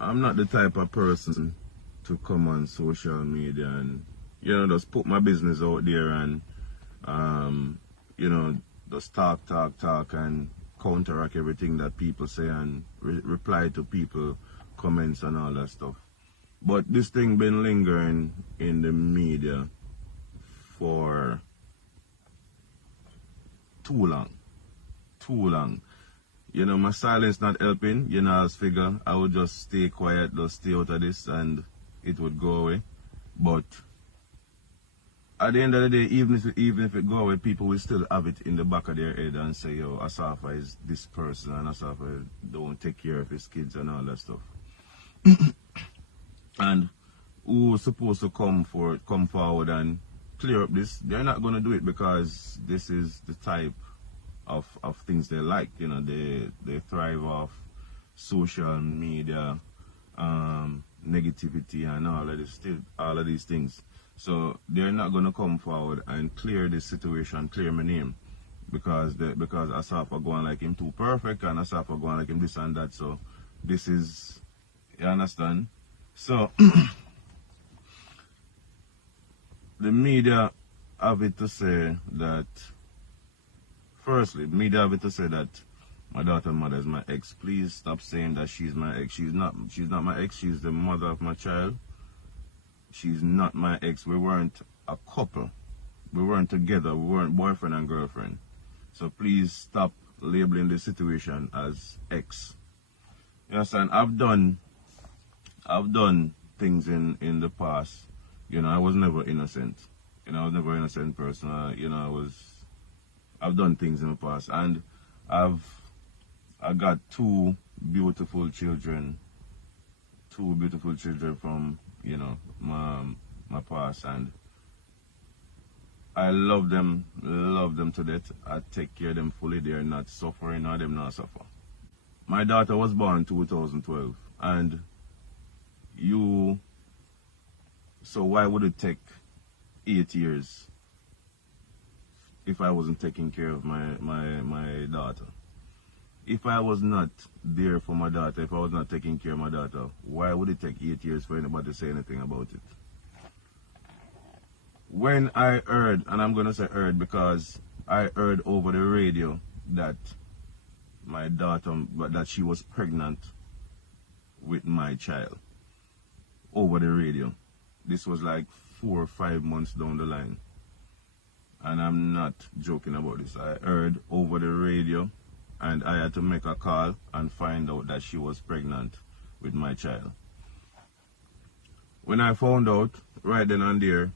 I'm not the type of person to come on social media and, just put my business out there and, you know, just talk and counteract everything that people say and reply to people comments and all that stuff. But this thing been lingering in the media for too long. My silence not helping. I was figure I would just stay quiet, just stay out of this, and it would go away. But at the end of the day, even if it go away, people will still have it in the back of their head and say, yo, Asafa is this person, and Asafa don't take care of his kids and all that stuff. And who was supposed to come forward and clear up this? They're not going to do it because this is the type of things they like. They thrive off social media, negativity, and all of these things. So they're not going to come forward and clear this situation, clear my name, because Asafa going like him too perfect, and Asafa going like him this and that. So this is, you understand? So the media have it to say that. Firstly, media have it to say that my daughter's mother is my ex. Please stop saying that she's my ex. She's not my ex. She's the mother of my child. She's not my ex. We weren't a couple. We weren't together. We weren't boyfriend and girlfriend. So please stop labeling the situation as ex. You understand? I've done things in the past. I was never innocent. I was never an innocent person. I've done things in the past, and I got two beautiful children from my past, and I love them to death. I take care of them fully. They're not suffering, or them not suffer. My daughter was born in 2012, and so why would it take 8 years if I wasn't taking care of my daughter? If I was not there for my daughter, if I was not taking care of my daughter, why would it take 8 years for anybody to say anything about it? When I heard, and I'm going to say heard because I heard over the radio that my daughter, that she was pregnant with my child, over the radio. This was like 4 or 5 months down the line. And I'm not joking about this. I heard over the radio, and I had to make a call and find out that she was pregnant with my child. When I found out, right then and there,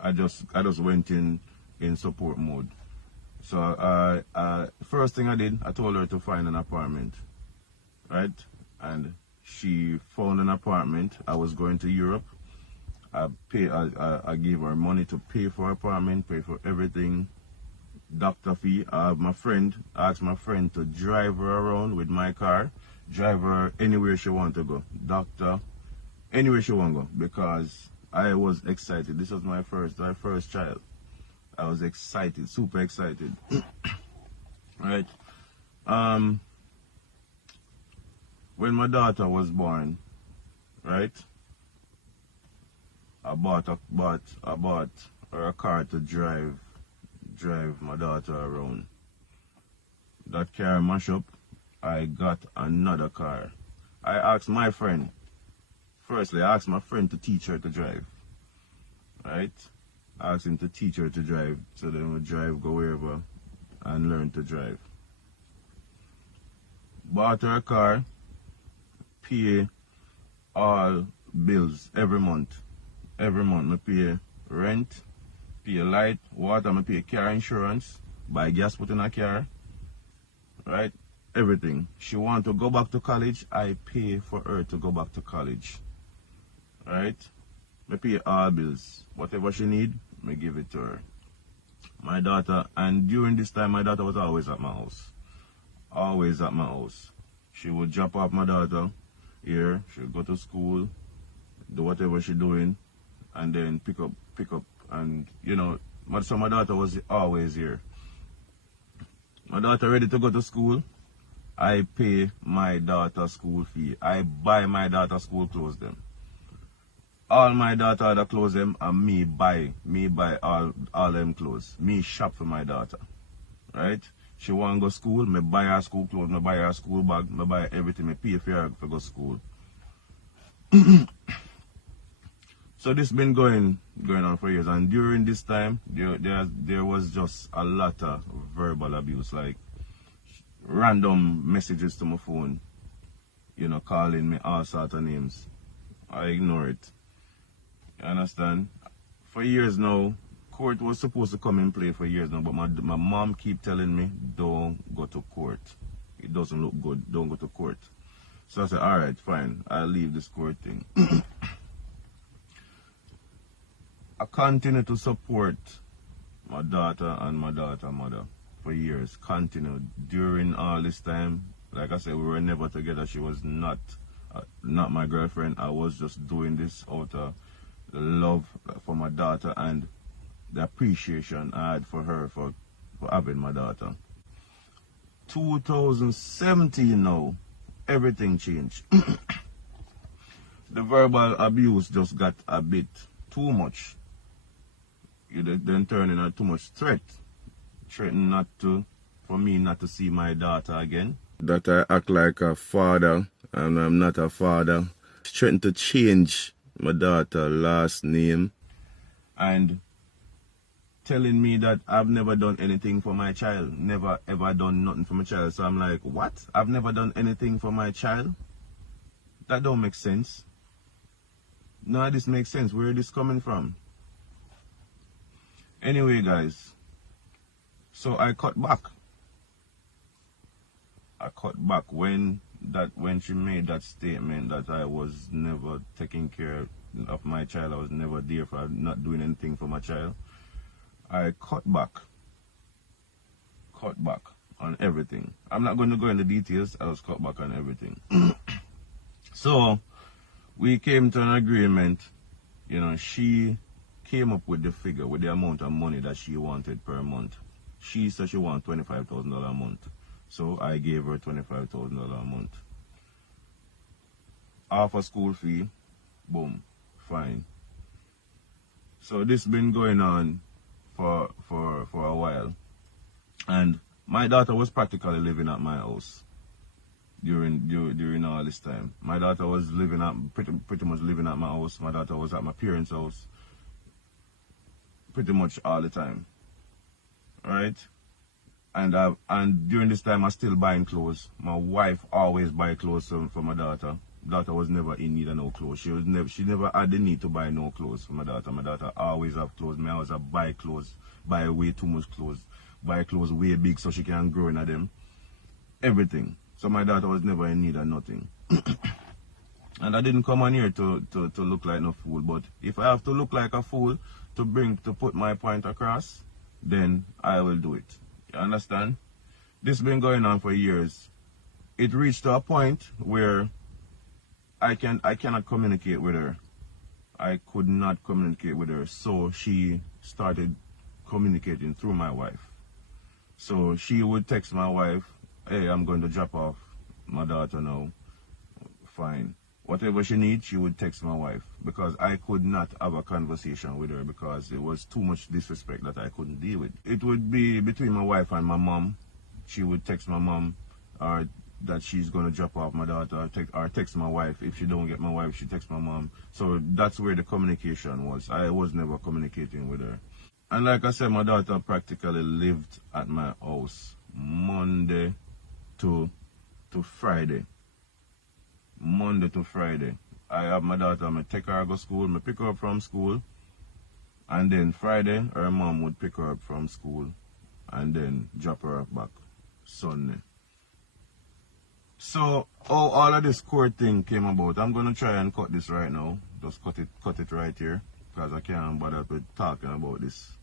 I just went in support mode. So first thing I did, I told her to find an apartment, right? And she found an apartment. I was going to Europe. I gave her money to pay for her apartment, pay for everything, doctor fee. I asked my friend to drive her around with my car, drive her anywhere she want to go, doctor, anywhere she want to go, because I was excited. This was my first child. I was excited, super excited. Right? When my daughter was born, right, I bought her a car to drive my daughter around. That car mash up, I got another car. I asked my friend to teach her to drive. Right? I asked him to teach her to drive, so then we drive, go wherever, and learn to drive. Bought her a car, pay all bills every month. Every month, I pay rent, pay light, water, I pay car insurance, buy gas put in a car, right? Everything. She want to go back to college, I pay for her to go back to college, right? I pay all bills. Whatever she need, I give it to her. My daughter, and during this time, my daughter was always at my house. Always at my house. She would drop off my daughter here, she would go to school, do whatever she doing, and then pick up, and so my daughter was always here. My daughter ready to go to school, I pay my daughter school fee. I buy my daughter school clothes them. All my daughter other clothes them and me buy all them clothes. Me shop for my daughter. Right? She want to go school, me buy her school clothes, me buy her school bag, me buy everything, me pay for her to go school. So this been going on for years, and during this time there was just a lot of verbal abuse, like random messages to my phone, you know, calling me all sorts of names. I ignore it. You understand? For years now, court was supposed to come in play for years now, but my mom keep telling me, don't go to court. It doesn't look good, don't go to court. So I said, alright, fine, I'll leave this court thing. I continue to support my daughter and my daughter's mother for years. Continued during all this time. Like I said, we were never together. She was not my girlfriend. I was just doing this out of the love for my daughter and the appreciation I had for her for having my daughter. 2017 now, everything changed. The verbal abuse just got a bit too much. You then turn into too much threat. Threatening for me not to see my daughter again. That I act like a father and I'm not a father. Threatening to change my daughter's last name. And telling me that I've never done anything for my child. Never ever done nothing for my child. So I'm like, what? I've never done anything for my child? That don't make sense. No, this makes sense. Where is this coming from? Anyway, guys, so I cut back. I cut back when she made that statement that I was never taking care of my child. I was never there for not doing anything for my child. I cut back on everything. I'm not going to go into details. I was cut back on everything. So we came to an agreement. You know, she came up with the figure, with the amount of money that she wanted per month. She said she wanted $25,000 a month. So I gave her $25,000 a month. Half a school fee, boom, fine. So this been going on for a while. And my daughter was practically living at my house during all this time. My daughter was living at pretty much living at my house. My daughter was at my parents' house pretty much all the time, right? And during this time I still buying clothes. My wife always buy clothes for my daughter. Daughter was never in need of no clothes. She never had the need to buy no clothes for my daughter. My daughter always have clothes. Me always have buy clothes, buy way too much clothes, buy clothes way big so she can grow into them. Everything. So my daughter was never in need of nothing. And I didn't come on here to look like no fool, but if I have to look like a fool to put my point across, then I will do it. You understand? This has been going on for years. It reached to a point where I cannot communicate with her. I could not communicate with her, so she started communicating through my wife. So she would text my wife, hey, I'm going to drop off my daughter now. Fine. Whatever she needs, she would text my wife, because I could not have a conversation with her because it was too much disrespect that I couldn't deal with. It would be between my wife and my mom. She would text my mom or that she's going to drop off my daughter, or text my wife. If she don't get my wife, she texts my mom. So that's where the communication was. I was never communicating with her. And like I said, my daughter practically lived at my house Monday to Friday. Monday to Friday. I have my daughter, I take her to school, I pick her up from school, and then Friday her mom would pick her up from school and then drop her back Sunday. So how all of this court thing came about, I'm gonna try and cut this right now. Just cut it right here, because I can't bother with talking about this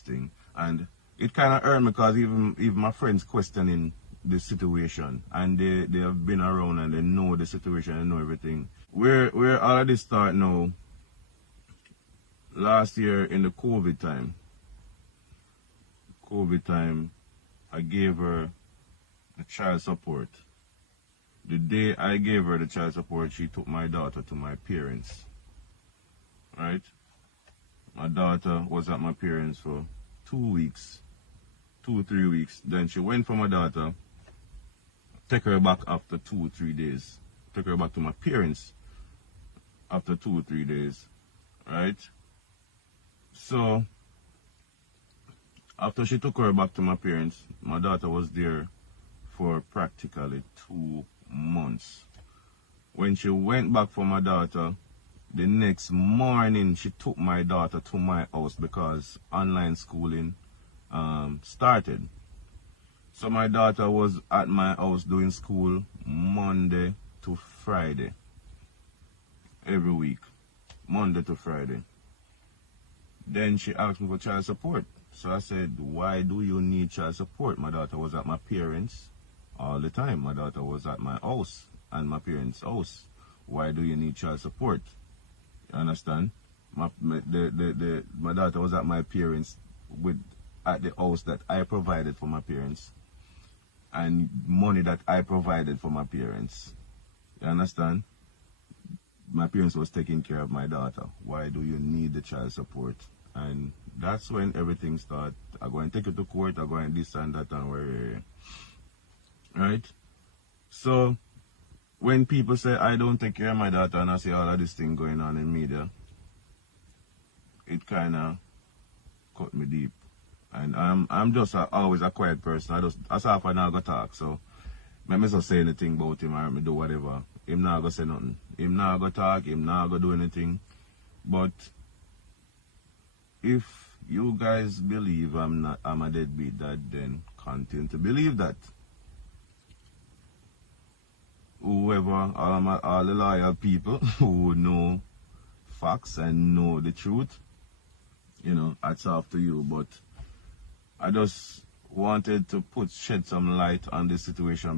thing. And it kinda hurt me because even my friends questioning the situation, and they have been around and they know the situation, they know everything. Where all of this start now, last year in the COVID time, I gave her the child support The day I gave her the child support, she took my daughter to my parents. Right? My daughter was at my parents for 2 weeks, 2 or 3 weeks. Then she went for my daughter, take her back after 2 or 3 days. Took her back to my parents after 2 or 3 days. Right? So, after she took her back to my parents, my daughter was there for practically 2 months. When she went back for my daughter, the next morning she took my daughter to my house because online schooling started. So my daughter was at my house doing school Monday to Friday. Every week. Monday to Friday. Then she asked me for child support. So I said, why do you need child support? My daughter was at my parents all the time. My daughter was at my house and my parents' house. Why do you need child support? You understand? My daughter was at my parents at the house that I provided for my parents and money that I provided for my parents. You understand? My parents was taking care of my daughter. Why do you need the child support? And that's when everything started. I go and take it to court, I go and this and that and where. Right? So, when people say I don't take care of my daughter and I see all of this thing going on in media, it kind of cut me deep. And I'm just always a quiet person. Asafa now go talk, so I me just say anything about him or me do whatever. Him not go say nothing. Him not go talk, him not go do anything. But if you guys believe I'm a deadbeat dad, then continue to believe that. Whoever, all the loyal people who know facts and know the truth, you know, that's up to you. But I just wanted to shed some light on this situation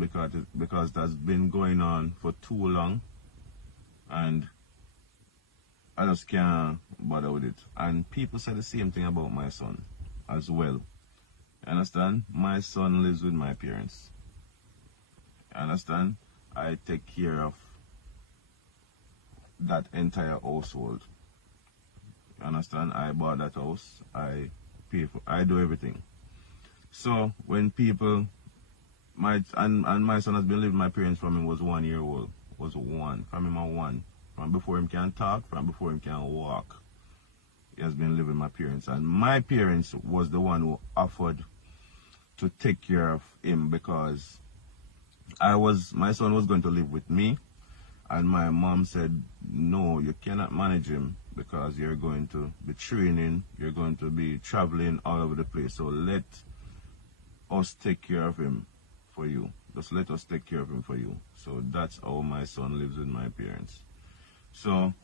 because that's been going on for too long, and I just can't bother with it. And people say the same thing about my son as well. You understand? My son lives with my parents. You understand? I take care of that entire household. You understand? I bought that house. I pay for. I do everything. So when people, my son has been living with my parents from he was 1 year old. Was one. From him at 1. From before him can talk. From before him can walk. He has been living with my parents, and my parents was the one who offered to take care of him because my son was going to live with me, and my mom said, no, you cannot manage him because you're going to be training, you're going to be traveling all over the place, so let us take care of him for you. Just let us take care of him for you. So that's how my son lives with my parents. So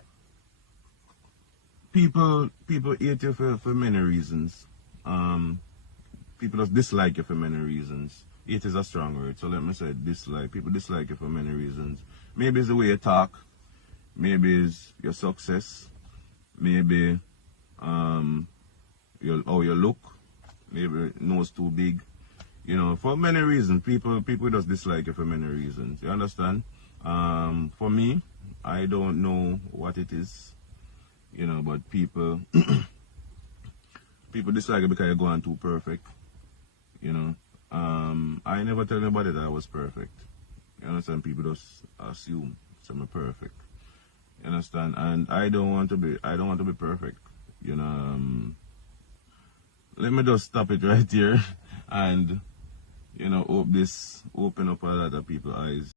people hate you for many reasons. People just dislike you for many reasons. Hate is a strong word, so let me say dislike. People dislike you for many reasons. Maybe it's the way you talk. Maybe it's your success. Maybe how you look. Maybe nose too big. You know, for many reasons. People just dislike you for many reasons. You understand? For me, I don't know what it is. You know, but people dislike it because you're going too perfect. You know. I never tell anybody that I was perfect. You understand? People just assume I'm perfect. You understand? And I don't want to be perfect. You know. Let me just stop it right here and, you know, open up a lot of people's eyes